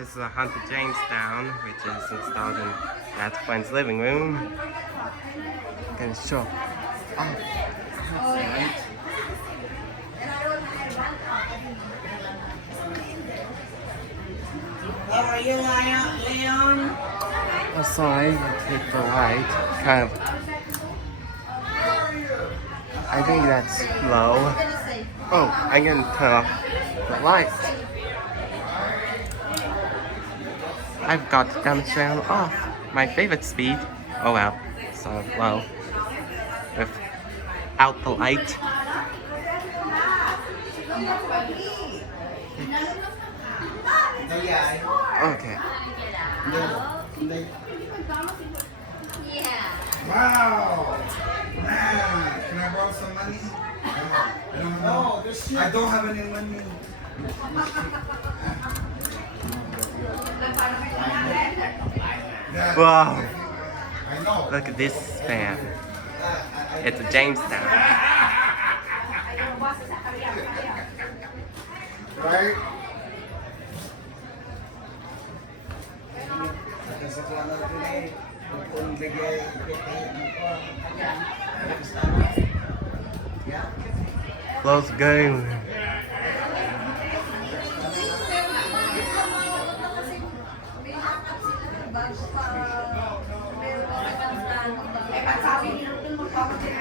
This is a haunted Jamestown, which is installed in that's Gwen's living room. Gonna show off outside. How are you, Leon? Outside, I take the light. Kind of. I think that's low. Oh, I'm gonna turn off the light. I've got the demonstrator off. My favorite speed. Oh well, so low. Without the light. Okay. Wow! Man, can I borrow some money? I don't have any money. Wow. I know. Look at this fan. It's a Jamestown. Right? Close game. Eh, pag sabi niyo, magpapagod